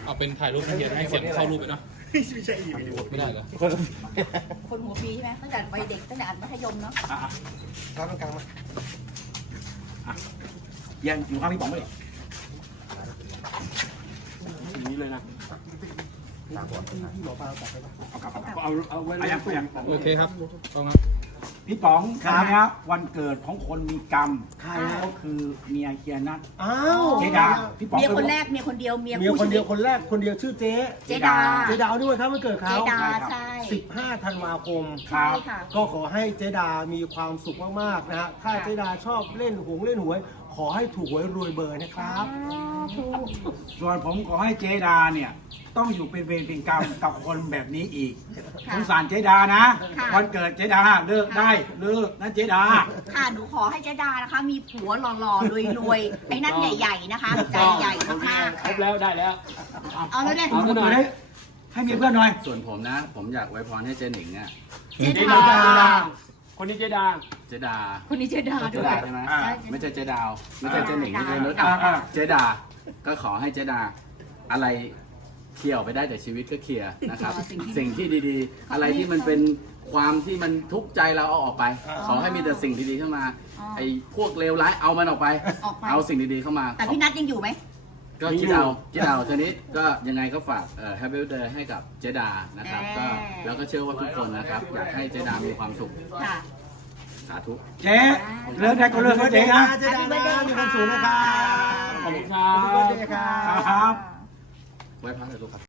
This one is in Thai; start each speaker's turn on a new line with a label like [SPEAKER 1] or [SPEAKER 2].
[SPEAKER 1] เอาเป็นถ่ายรูปให้เฮียให้เสียงเข้ารูปไปเนาะ
[SPEAKER 2] ไม่ใช่อีก
[SPEAKER 1] ไม่ได้เหรอ
[SPEAKER 3] คนหัวปีใช่ไหมตั้งแต่วัยเด็กตั้งแต่มัธยมเนาะ
[SPEAKER 2] ครับตรงกลางมา
[SPEAKER 4] ยังอยู่ข้างพี่ป๋องไหม
[SPEAKER 2] อย่างนี้เลยนะ
[SPEAKER 4] เอาไว้ยัง
[SPEAKER 1] โอเคครับตรงนั้น
[SPEAKER 4] พี่ป๋องวันนี้วันเกิดของคนมีกรรม
[SPEAKER 2] ใครฮะ
[SPEAKER 4] ก็คือเมียเฮียนัท
[SPEAKER 2] อ้าว
[SPEAKER 4] เจดาพี่ป๋อง
[SPEAKER 3] เมียคนแรกเมียคนเดียวเมีย
[SPEAKER 2] เมีย
[SPEAKER 3] คู่
[SPEAKER 2] คน
[SPEAKER 3] ชี
[SPEAKER 2] เดี
[SPEAKER 3] วิ
[SPEAKER 2] ยว
[SPEAKER 3] ต
[SPEAKER 2] คนแรกคนเดียวชื่อเจ๊
[SPEAKER 3] เจดา
[SPEAKER 2] เจ๊ดาวด้วยครับวันเกิด
[SPEAKER 3] เจ
[SPEAKER 2] เขา
[SPEAKER 3] ดาใช่
[SPEAKER 2] 15 ธันวาคม
[SPEAKER 3] ใช่ค่ะ
[SPEAKER 2] ก็ขอให้เจดามีความสุขมากๆนะฮะ ถ้าเจดาชอบเล่นหวย ขอให้ถูกหวยรวยเบอร์นะครับ
[SPEAKER 3] ถูก
[SPEAKER 4] ส่วนผมขอให้เจดาเนี่ยต้องอยู่เป็นเวรเป็นกรรมกับคนแบบนี้อีกสงสารเจดานะ วันเกิดเจดาเลิกได้เลิกนะเจดา
[SPEAKER 3] ค่ะหนูขอให้เจดานะคะ มีผัวหล่อๆรวยๆไอ้นั่นใหญ่ๆนะคะใจใหญ่มากๆ
[SPEAKER 1] ครบแล้วได้แล้ว
[SPEAKER 3] เอาแล้วเนี่ย
[SPEAKER 4] เอาหน่อยให้มีเพื่อนหน่อย
[SPEAKER 5] ส่วนผมนะ ผมอยากไว้พรให้เจหนิงเนี่ย
[SPEAKER 3] เจ
[SPEAKER 1] เจ
[SPEAKER 3] ดา
[SPEAKER 1] ดาคนนี้เจดา
[SPEAKER 5] เจดา
[SPEAKER 3] คนนี้เจดา
[SPEAKER 5] เจ
[SPEAKER 3] ด้วย
[SPEAKER 5] ดาใช่ไหมไม่ใช่เจดาว ไม่ใช่เจหนิงไม่ใช่นุชเจดา ก็ขอให้เจดา อะไรเคลียร์ออกไปได้แต่ชีวิตก็เคลียร์นะครับ สิ่งที่ดีๆ อะไรที่มันเป็นความที่มันทุกข์ใจเราเอาออกไป ขอให้มีแต่สิ่งดีๆเข้ามา ไอ้พวกเลวร้ายเอามันออกไป เอาสิ่งดีๆเข้ามา
[SPEAKER 3] แต่พี่นัทยังอยู่ไหม
[SPEAKER 5] ก็คิดเอาทีนี้ก็ยังไงก็ฝากHappy Birthday ให้กับเจดานะครับก็แล้วก็เชื่อว่าทุกคนนะครับอยากให้เจดามีความสุข
[SPEAKER 3] ค่ะ
[SPEAKER 5] สาธุ
[SPEAKER 4] เจ๊เลิกได้ก็เลิกนะเจ๊นะ
[SPEAKER 2] เจดานะมีความสุขนะครับ
[SPEAKER 1] ขอบคุณครั
[SPEAKER 2] ขอบคุณ
[SPEAKER 1] บ
[SPEAKER 2] ครับ
[SPEAKER 4] ครับ
[SPEAKER 5] ไว้พักเลยลูกครับ